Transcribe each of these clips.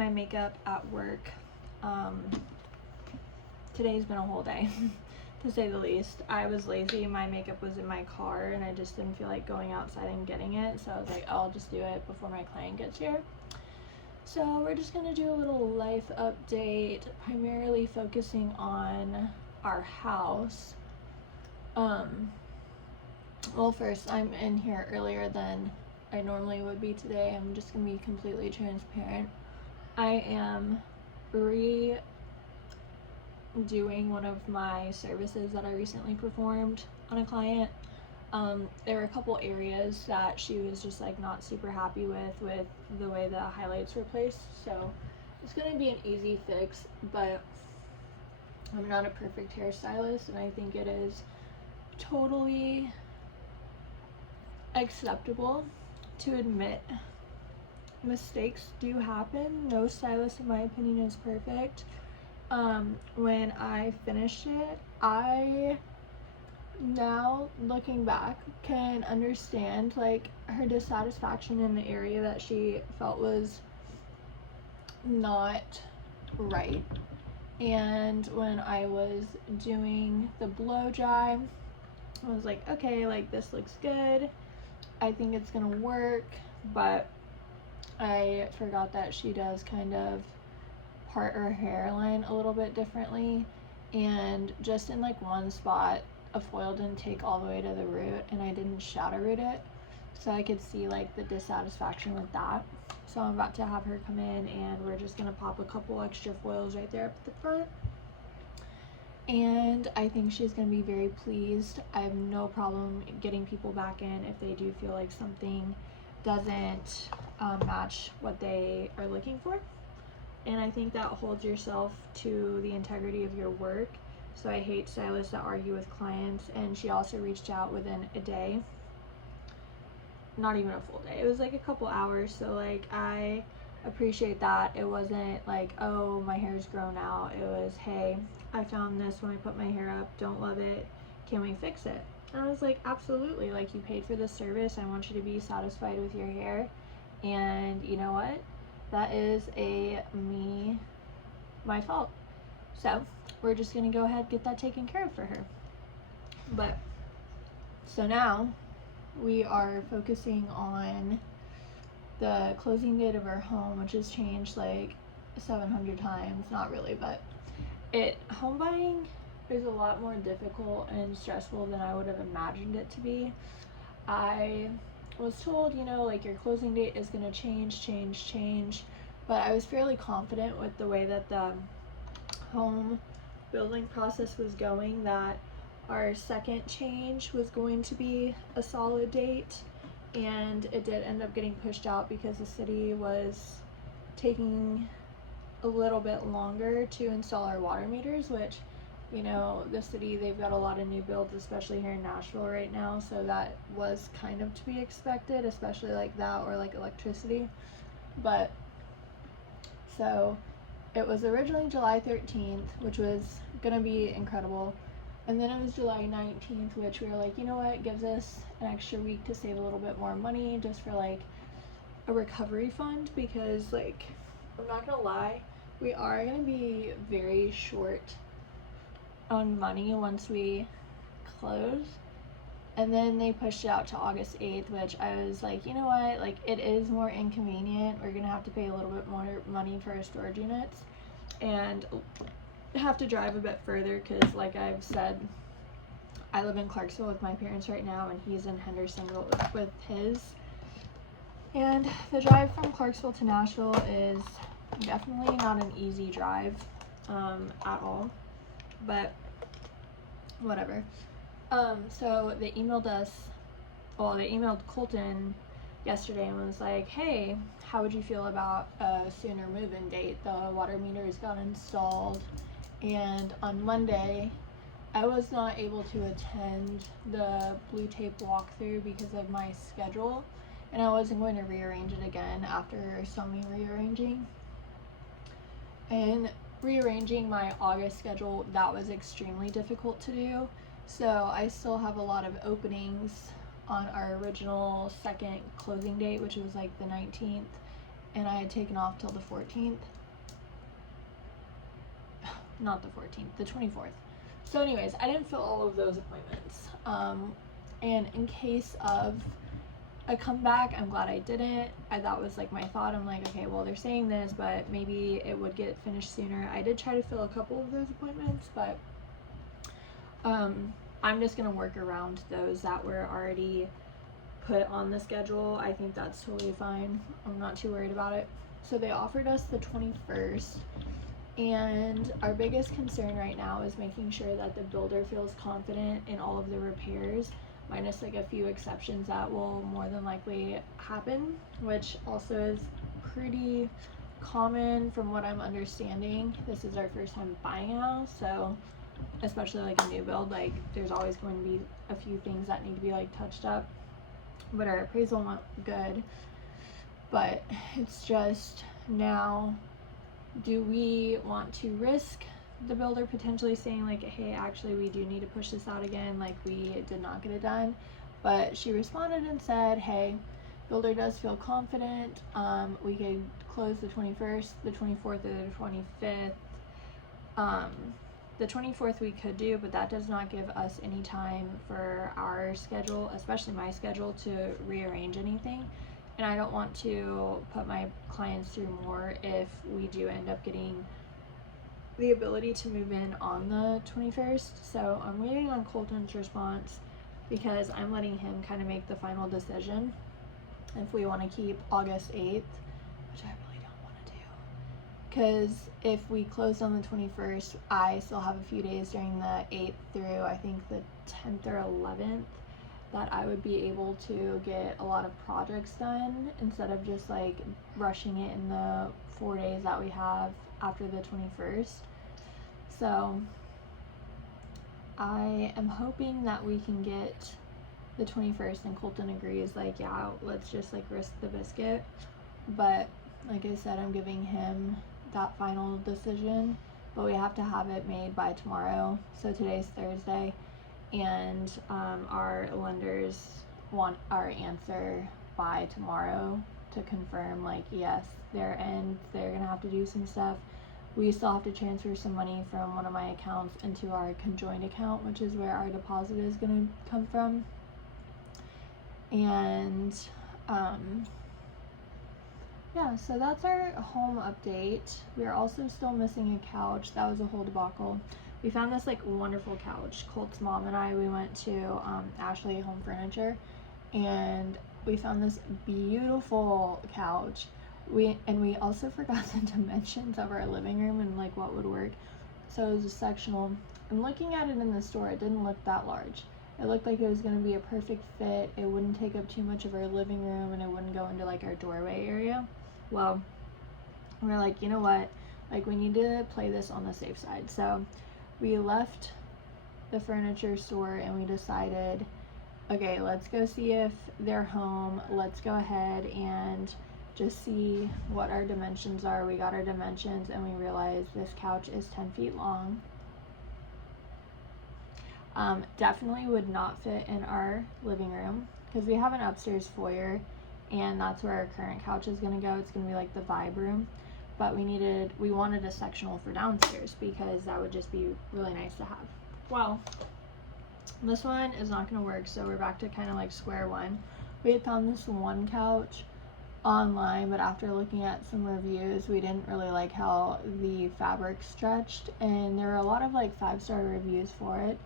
my makeup at work. Today's been a whole day, to say the least. I was lazy. My makeup was in my car, and I just didn't feel like going outside and getting it. So I was like, oh, I'll just do it before my client gets here. So we're just gonna do a little life update, primarily focusing on our house. Well, first, I'm in here earlier than I normally would be today. I'm just gonna be completely transparent. I am redoing one of my services that I recently performed on a client. There were a couple areas that she was just like not super happy with the way the highlights were placed. So it's gonna be an easy fix, but I'm not a perfect hairstylist, and I think it is totally acceptable to admit mistakes do happen. No stylist, in my opinion, is perfect. When I finished it, I now, looking back, can understand like her dissatisfaction in the area that she felt was not right. And when I was doing the blow dry, I was like, okay, like this looks good, I think it's gonna work, but I forgot that she does kind of part her hairline a little bit differently, and just in like one spot a foil didn't take all the way to the root, and I didn't shadow root it, so I could see like the dissatisfaction with that. So I'm about to have her come in, and we're just gonna pop a couple extra foils right there up at the front, and I think she's gonna be very pleased. I have no problem getting people back in if they do feel like something doesn't match what they are looking for. And I think that holds yourself to the integrity of your work. So I hate stylists that argue with clients. And she also reached out within a day, not even a full day, it was like a couple hours. So like I appreciate that. It wasn't like, oh, my hair's grown out. It was, hey, I found this when I put my hair up, don't love it, can we fix it? And I was like, absolutely, like you paid for this service, I want you to be satisfied with your hair. And you know what, that is my fault. So we're just gonna go ahead and get that taken care of for her. But so now we are focusing on the closing date of our home, which has changed like 700 times. Not really, but home buying is a lot more difficult and stressful than I would have imagined it to be. I was told, you know, like your closing date is going to change, but I was fairly confident with the way that the home building process was going that our second change was going to be a solid date, and it did end up getting pushed out because the city was taking a little bit longer to install our water meters, which, you know, the city, they've got a lot of new builds, especially here in Nashville right now, so that was kind of to be expected, especially like that or like electricity. But so it was originally July 13th, which was gonna be incredible, and then it was July 19th, which we were like, you know what, it gives us an extra week to save a little bit more money just for like a recovery fund, because like, I'm not gonna lie, we are gonna be very short on money once we close. And then they pushed it out to August 8th, which I was like, you know what, like it is more inconvenient, we're gonna have to pay a little bit more money for our storage units and have to drive a bit further, because like I've said, I live in Clarksville with my parents right now, and he's in Hendersonville with his, and the drive from Clarksville to Nashville is definitely not an easy drive at all, but whatever. So they emailed Colton yesterday and was like, hey, how would you feel about a sooner move-in date? The water meters got installed, and on Monday I was not able to attend the blue tape walkthrough because of my schedule, and I wasn't going to rearrange it again after some rearranging. And rearranging my August schedule, that was extremely difficult to do. So I still have a lot of openings on our original second closing date, which was like the 19th, and I had taken off till the 14th. Not the 14th, the 24th. So anyways, I didn't fill all of those appointments. And in case of a comeback, I'm glad I didn't. That was like my thought. I'm like, okay, well, they're saying this, but maybe it would get finished sooner. I did try to fill a couple of those appointments, but I'm just gonna work around those that were already put on the schedule. I think that's totally fine. I'm not too worried about it. So they offered us the 21st, and our biggest concern right now is making sure that the builder feels confident in all of the repairs, minus like a few exceptions that will more than likely happen, which also is pretty common from what I'm understanding. This is our first time buying a house, so especially like a new build, like there's always going to be a few things that need to be like touched up, but our appraisal went good. But it's just now, do we want to risk the builder potentially saying like, hey, actually we do need to push this out again, like we did not get it done? But she responded and said, hey, builder does feel confident, we could close the 21st, the 24th, or the 25th. The 24th we could do, but that does not give us any time for our schedule, especially my schedule, to rearrange anything. And I don't want to put my clients through more if we do end up getting the ability to move in on the 21st. So I'm waiting on Colton's response, because I'm letting him kind of make the final decision if we want to keep August 8th, which I really don't want to do. Because if we closed on the 21st, I still have a few days during the 8th through I think the 10th or 11th that I would be able to get a lot of projects done, instead of just like rushing it in the 4 days that we have after the 21st. So I am hoping that we can get the 21st, and Colton agrees, like, yeah, let's just like risk the biscuit. But like I said, I'm giving him that final decision, but we have to have it made by tomorrow. So today's Thursday, and our lenders want our answer by tomorrow to confirm, like, yes, they're gonna have to do some stuff. We still have to transfer some money from one of my accounts into our conjoined account, which is where our deposit is gonna come from. And yeah, so that's our home update. We are also still missing a couch. That was a whole debacle. We found this like wonderful couch. Colt's mom and I, we went to Ashley Home Furniture, and we found this beautiful couch. We also forgot the dimensions of our living room and like what would work. So it was a sectional. And looking at it in the store, it didn't look that large. It looked like it was going to be a perfect fit. It wouldn't take up too much of our living room, and it wouldn't go into like our doorway area. Well, we're like, you know what? Like, we need to play this on the safe side. So we left the furniture store and we decided, okay, let's go see if they're home. Let's go ahead and just see what our dimensions are. We got our dimensions and we realized this couch is 10 feet long. Definitely would not fit in our living room, because we have an upstairs foyer, and that's where our current couch is going to go. It's going to be like the vibe room, but we wanted a sectional for downstairs, because that would just be really nice to have. Well, this one is not going to work, so we're back to kind of like square one. We had found this one couch online, but after looking at some reviews, we didn't really like how the fabric stretched, and there were a lot of like 5-star reviews for it.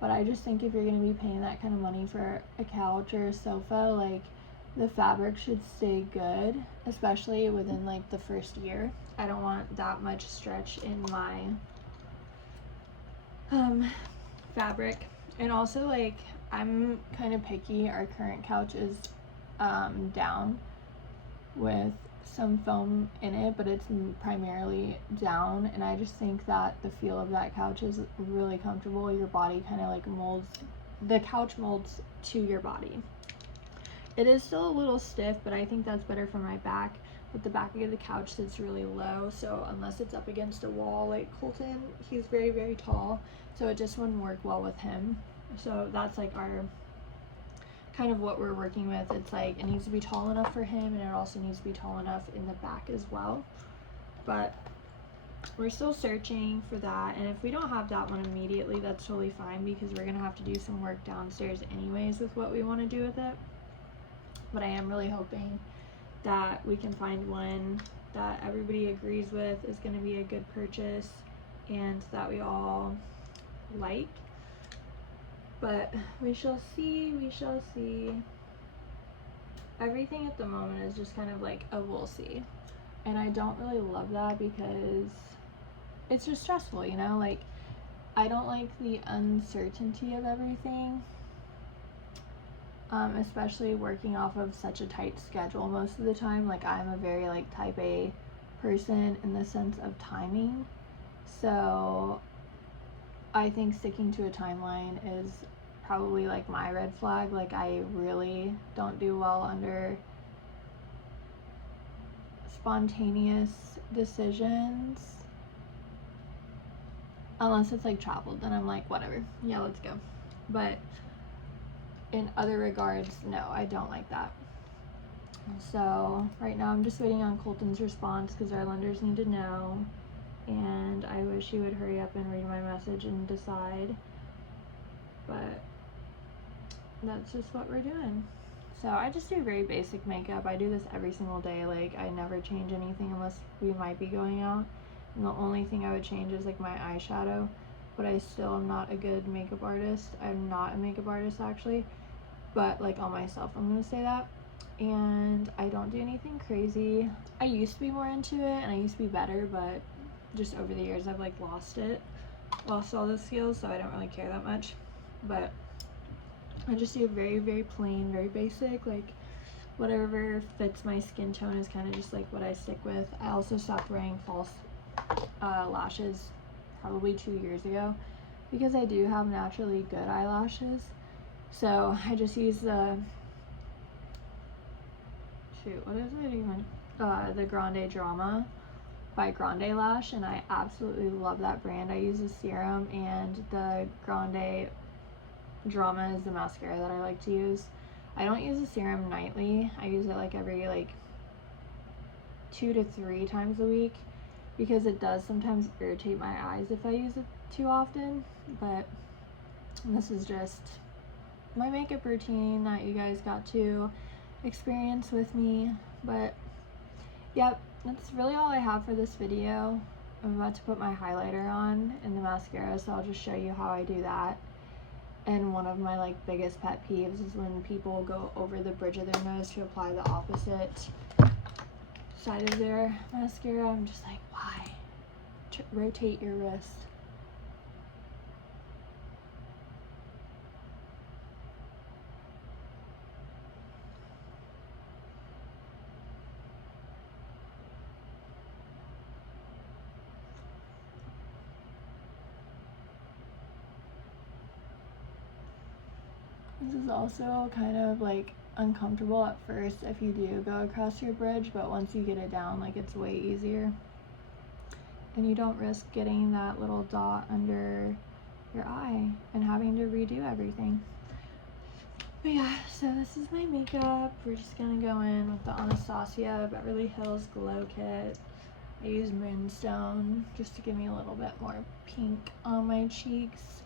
But I just think if you're going to be paying that kind of money for a couch or a sofa, like, the fabric should stay good, especially within like the first year. I don't want that much stretch in my fabric. And also, like, I'm kind of picky. Our current couch is down with some foam in it, but it's primarily down, and I just think that the feel of that couch is really comfortable. Your body kind of like the couch molds to your body. It is still a little stiff, but I think that's better for my back. But the back of the couch sits really low, so unless it's up against a wall, like Colton, he's very, very tall, so it just wouldn't work well with him. So that's like our kind of what we're working with. It's like it needs to be tall enough for him, and it also needs to be tall enough in the back as well. But we're still searching for that, and if we don't have that one immediately, that's totally fine, because we're gonna have to do some work downstairs anyways with what we want to do with it. But I am really hoping that we can find one that everybody agrees with is going to be a good purchase and that we all like. But we shall see, we shall see. Everything at the moment is just kind of like a we'll see, and I don't really love that because it's just stressful, you know? Like, I don't like the uncertainty of everything, especially working off of such a tight schedule most of the time. Like, I'm a very like type A person in the sense of timing, so I think sticking to a timeline is probably like my red flag. Like, I really don't do well under spontaneous decisions unless it's like traveled, then I'm like, whatever, yeah, let's go. But in other regards, no, I don't like that. So right now I'm just waiting on Colton's response because our lenders need to know, and I wish he would hurry up and read my message and decide, but that's just what we're doing. So I just do very basic makeup. I do this every single day. Like, I never change anything unless we might be going out, and the only thing I would change is like my eyeshadow, but I still am not a good makeup artist. I'm not a makeup artist actually, but like on myself I'm gonna say that. And I don't do anything crazy. I used to be more into it and I used to be better, but just over the years I've like lost all the skills, so I don't really care that much. But I just do very, very plain, very basic, like whatever fits my skin tone is kind of just like what I stick with. I also stopped wearing false lashes probably 2 years ago because I do have naturally good eyelashes. So I just use the, what is it even? The Grande Drama by Grande Lash, and I absolutely love that brand. I use the serum, and the Grande Drama is the mascara that I like to use. I don't use the serum nightly. I use it like every like 2 to 3 times a week because it does sometimes irritate my eyes if I use it too often. But this is just my makeup routine that you guys got to experience with me. But yep, that's really all I have for this video. I'm about to put my highlighter on and the mascara, so I'll just show you how I do that. And one of my like biggest pet peeves is when people go over the bridge of their nose to apply the opposite side of their mascara. I'm just like, why? Rotate your wrist. This is also kind of like uncomfortable at first if you do go across your bridge, but once you get it down, like, it's way easier. And you don't risk getting that little dot under your eye and having to redo everything. But yeah, so this is my makeup. We're just gonna go in with the Anastasia Beverly Hills Glow Kit. I use Moonstone just to give me a little bit more pink on my cheeks.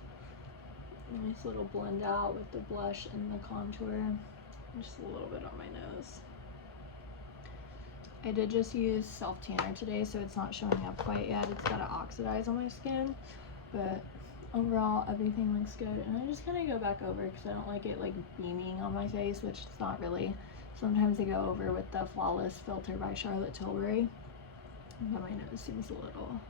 Nice little blend out with the blush and the contour. Just a little bit on my nose. I did just use self tanner today, so it's not showing up quite yet. It's gotta oxidize on my skin, but overall everything looks good. And I just kind of go back over because I don't like it like beaming on my face, which it's not really. Sometimes I go over with the Flawless filter by Charlotte Tilbury, but my nose seems a little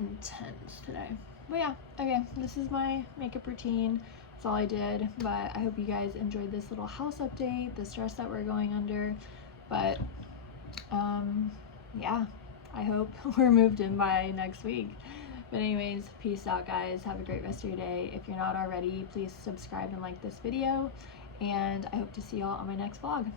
intense today. But yeah, okay, this is my makeup routine. That's all I did, but I hope you guys enjoyed this little house update, the stress that we're going under. But yeah, I hope we're moved in by next week. But anyways, peace out, guys. Have a great rest of your day. If you're not already, please subscribe and like this video, and I hope to see y'all on my next vlog.